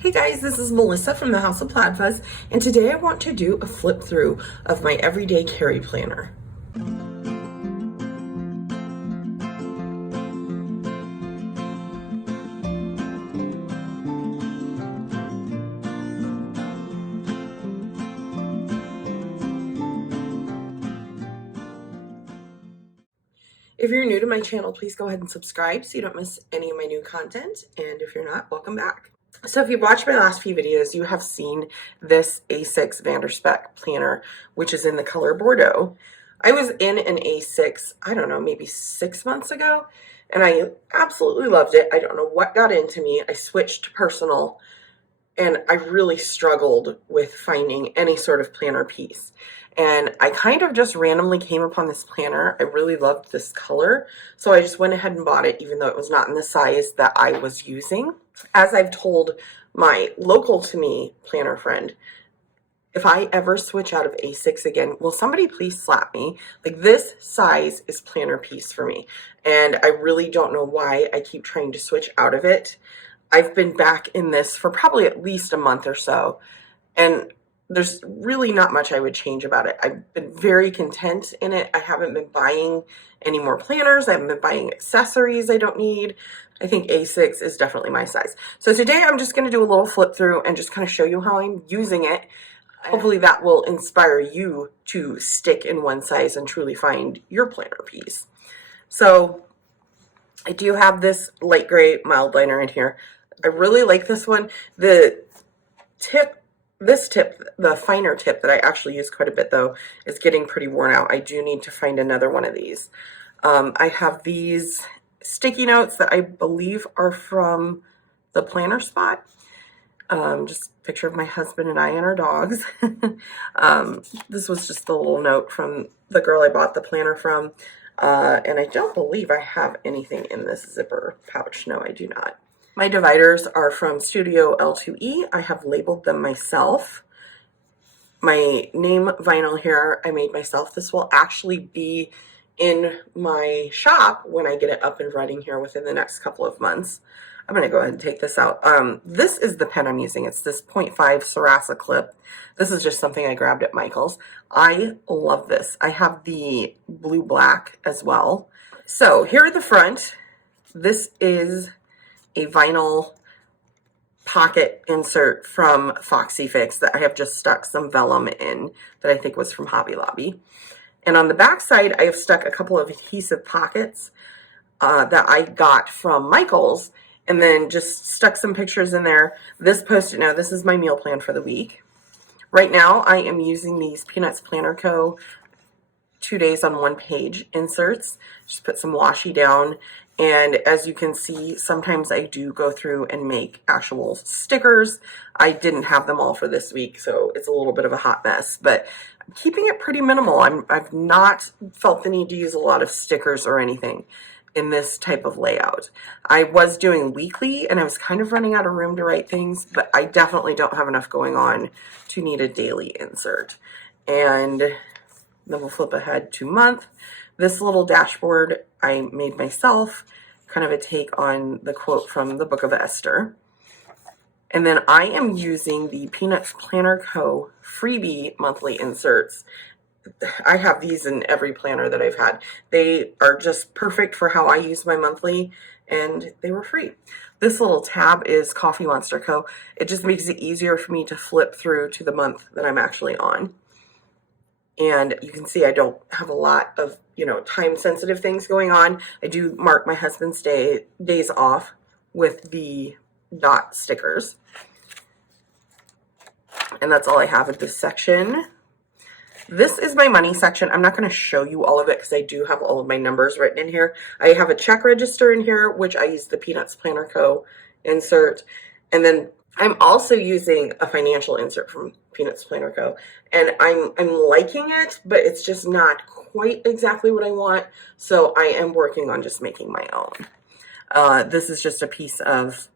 Hey guys, this is Melissa from the House of Plaid Fuzz, and today I want to do a flip through of my everyday carry planner. If you're new to my channel, please go ahead and subscribe so you don't miss any of my new content, and if you're not, welcome back. So if you've watched my last few videos, you have seen this A6 Vanderspek planner, which is in the color Bordeaux. I was in an A6, I don't know, maybe 6 months ago, and I absolutely loved it. I don't know what got into me. I switched to personal, and I really struggled with finding any sort of planner piece. And I kind of just randomly came upon this planner. I really loved this color, so I just went ahead and bought it, even though it was not in the size that I was using. As I've told my local to me planner friend, if I ever switch out of A6 again, will somebody please slap me? Like, this size is planner piece for me, and I really don't know why I keep trying to switch out of it. I've been back in this for probably at least a month or so, and there's really not much I would change about it. I've been very content in it. I haven't been buying any more planners. I haven't been buying accessories I don't need. I think A6 is definitely my size. So today I'm just going to do a little flip through and just kind of show you how I'm using it. Hopefully that will inspire you to stick in one size and truly find your planner piece. So I do have this light gray mild liner in here. I really like this one. The finer tip that I actually use quite a bit though, is getting pretty worn out. I do need to find another one of these. I have these sticky notes that I believe are from the Planner Spot. Just a picture of my husband and I and our dogs. This was just a little note from the girl I bought the planner from. And I don't believe I have anything in this zipper pouch. No, I do not. My dividers are from Studio L2E. I have labeled them myself. My name vinyl here I made myself. This will actually be in my shop when I get it up and running here within the next couple of months. I'm going to go ahead and take this out. This is the pen I'm using. It's this 0.5 Sarasa clip. This is just something I grabbed at Michael's. I love this. I have the blue-black as well. So here at the front, this is a vinyl pocket insert from Foxy Fix that I have just stuck some vellum in that I think was from Hobby Lobby. And on the back side, I have stuck a couple of adhesive pockets that I got from Michael's, and then just stuck some pictures in there. This Post-it note, this is my meal plan for the week. Right now, I am using these Peanuts Planner Co. 2 days on 1 page inserts. Just put some washi down. And as you can see, sometimes I do go through and make actual stickers. I didn't have them all for this week, so it's a little bit of a hot mess. But I'm keeping it pretty minimal. I've not felt the need to use a lot of stickers or anything in this type of layout. I was doing weekly, and I was kind of running out of room to write things, but I definitely don't have enough going on to need a daily insert. And then we'll flip ahead to month. This little dashboard I made myself, kind of a take on the quote from the Book of Esther. And then I am using the Peanuts Planner Co. freebie monthly inserts. I have these in every planner that I've had. They are just perfect for how I use my monthly, and they were free. This little tab is Coffee Monster Co. It just makes it easier for me to flip through to the month that I'm actually on. And you can see I don't have a lot of, time-sensitive things going on. I do mark my husband's days off with the dot stickers. And that's all I have in this section. This is my money section. I'm not going to show you all of it because I do have all of my numbers written in here. I have a check register in here, which I use the Peanuts Planner Co. insert. And then I'm also using a financial insert from Peanuts Planner Co. And I'm liking it, but it's just not quite exactly what I want. So I am working on just making my own. This is just a piece of,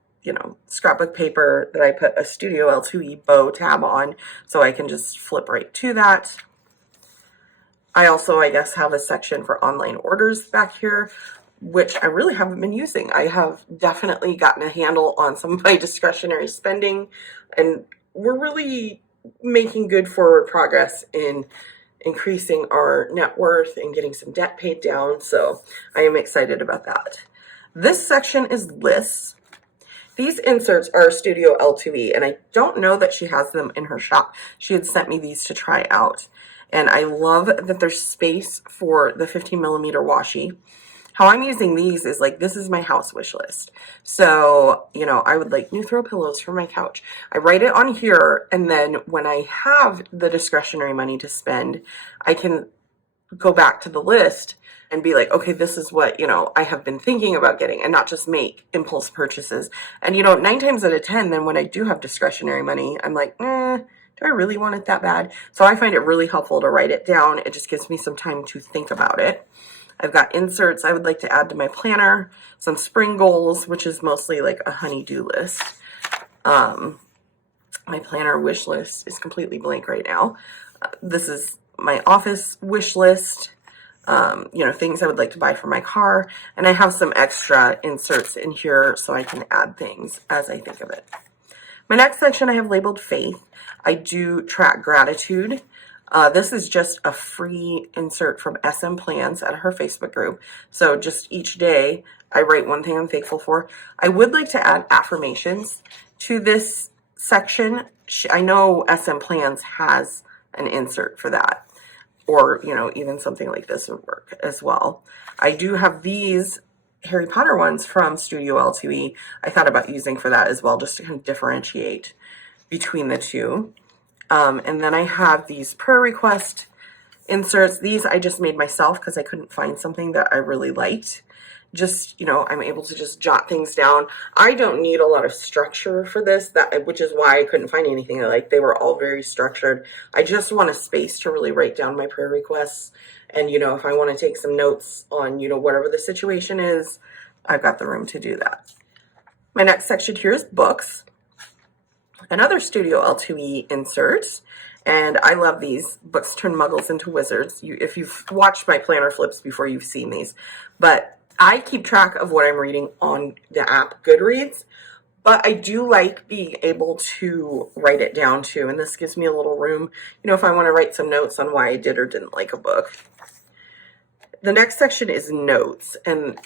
scrapbook paper that I put a Studio L2E bow tab on, so I can just flip right to that. I also, I guess, have a section for online orders back here. which I really haven't been using. I have definitely gotten a handle on some of my discretionary spending, and we're really making good forward progress in increasing our net worth and getting some debt paid down. So I am excited about that. This section is lists. These inserts are Studio L2E, and I don't know that she has them in her shop. She had sent me these to try out. And I love that there's space for the 15 millimeter washi. How I'm using these is like, this is my house wish list. So, you know, I would like new throw pillows for my couch. I write it on here, and then when I have the discretionary money to spend, I can go back to the list and be like, okay, this is what, you know, I have been thinking about getting, and not just make impulse purchases. And, you know, 9 times out of 10, then when I do have discretionary money, I'm like, do I really want it that bad? So I find it really helpful to write it down. It just gives me some time to think about it. I've got inserts I would like to add to my planner, some spring goals, which is mostly like a honey-do list. My planner wish list is completely blank right now. This is my office wish list, you know, things I would like to buy for my car. And I have some extra inserts in here so I can add things as I think of it. My next section I have labeled faith. I do track gratitude. This is just a free insert from SM Plans at her Facebook group. So just each day I write one thing I'm thankful for. I would like to add affirmations to this section. I know SM Plans has an insert for that, or, you know, even something like this would work as well. I do have these Harry Potter ones from Studio L2E. I thought about using for that as well, just to kind of differentiate between the two. And then I have these prayer request inserts. These I just made myself because I couldn't find something that I really liked. Just, you know, I'm able to just jot things down. I don't need a lot of structure for this, which is why I couldn't find anything I liked. They were all very structured. I just want a space to really write down my prayer requests. And, you know, if I want to take some notes on, you know, whatever the situation is, I've got the room to do that. My next section here is books. Another Studio L2E insert, and I love these. Books Turn Muggles into Wizards. If you've watched my planner flips before, you've seen these. But I keep track of what I'm reading on the app Goodreads, but I do like being able to write it down too, and this gives me a little room, you know, if I want to write some notes on why I did or didn't like a book. The next section is notes, and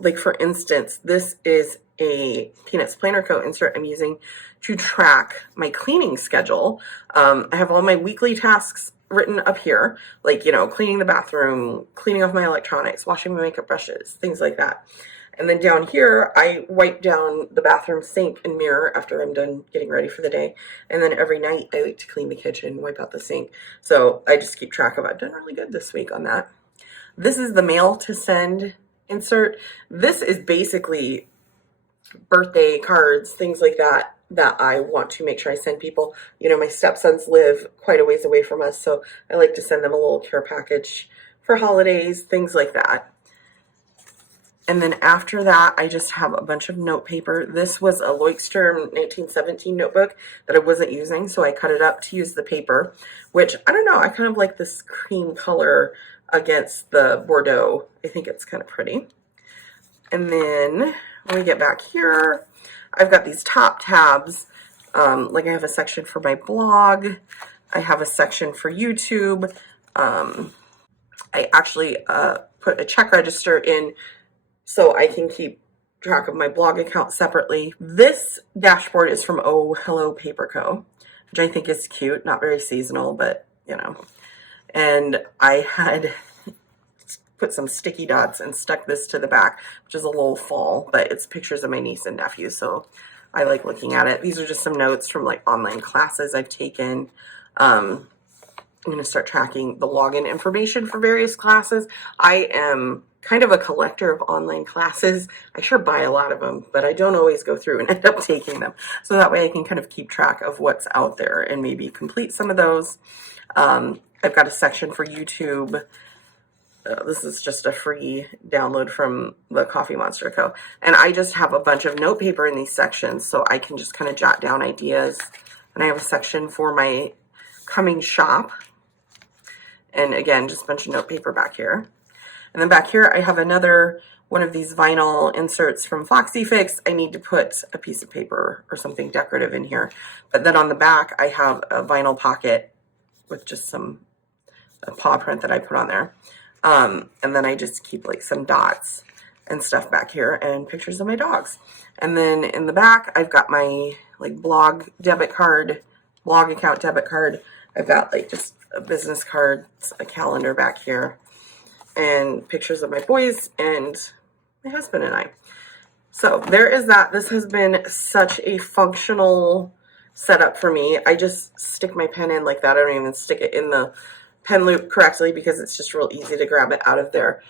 like for instance, this is a Peanuts Planner Co. insert I'm using to track my cleaning schedule. I have all my weekly tasks written up here, like, you know, cleaning the bathroom, cleaning off my electronics, washing my makeup brushes, things like that. And then down here, I wipe down the bathroom sink and mirror after I'm done getting ready for the day. And then every night, I like to clean the kitchen, wipe out the sink. So I just keep track of it. I've done really good this week on that. This is the mail to send insert. This is basically birthday cards, things like that, that I want to make sure I send people. You know, my stepsons live quite a ways away from us, so I like to send them a little care package for holidays, things like that. And then after that, I just have a bunch of note paper. This was a Leuchtturm 1917 notebook that I wasn't using, so I cut it up to use the paper, which, I don't know, I kind of like this cream color against the Bordeaux. I think it's kind of pretty. And then when we get back here, I've got these top tabs. Like I have a section for my blog. I have a section for YouTube. I actually put a check register in so I can keep track of my blog account separately. This dashboard is from Oh Hello Paper Co., which I think is cute. Not very seasonal, but, you know. And I had put some sticky dots and stuck this to the back, which is a little fall, but it's pictures of my niece and nephew, so I like looking at it. These are just some notes from like online classes I've taken. I'm going to start tracking the login information for various classes. I am kind of a collector of online classes. I sure buy a lot of them, but I don't always go through and end up taking them. So that way I can kind of keep track of what's out there and maybe complete some of those. I've got a section for YouTube. This is just a free download from the Coffee Monster Co. And I just have a bunch of note paper in these sections, so I can just kind of jot down ideas. And I have a section for my coming shop. And again, just a bunch of note paper back here. And then back here, I have another one of these vinyl inserts from Foxy Fix, I need to put a piece of paper or something decorative in here. But then on the back, I have a vinyl pocket with just a paw print that I put on there. And then I just keep like some dots and stuff back here and pictures of my dogs. And then in the back, I've got my like blog account debit card. I've got like just a business card, a calendar back here, and pictures of my boys and my husband and I. So there is that. This has been such a functional setup for me. I just stick my pen in like that. I don't even stick it in the pen loop correctly because it's just real easy to grab it out of there.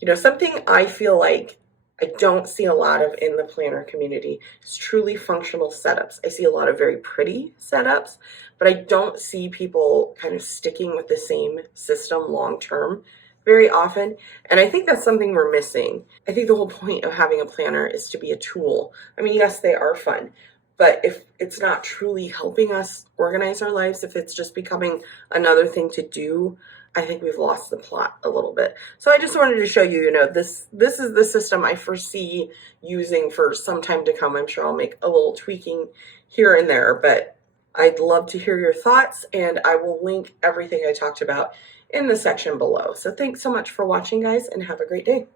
You know, something I feel like I don't see a lot of in the planner community is truly functional setups. I see a lot of very pretty setups, but I don't see people kind of sticking with the same system long term very often. And I think that's something we're missing. I think the whole point of having a planner is to be a tool. I mean, yes, they are fun, but if it's not truly helping us organize our lives, if it's just becoming another thing to do, I think we've lost the plot a little bit. So I just wanted to show you, this is the system I foresee using for some time to come. I'm sure I'll make a little tweaking here and there, but I'd love to hear your thoughts, and I will link everything I talked about in the section below. So thanks so much for watching, guys, and have a great day.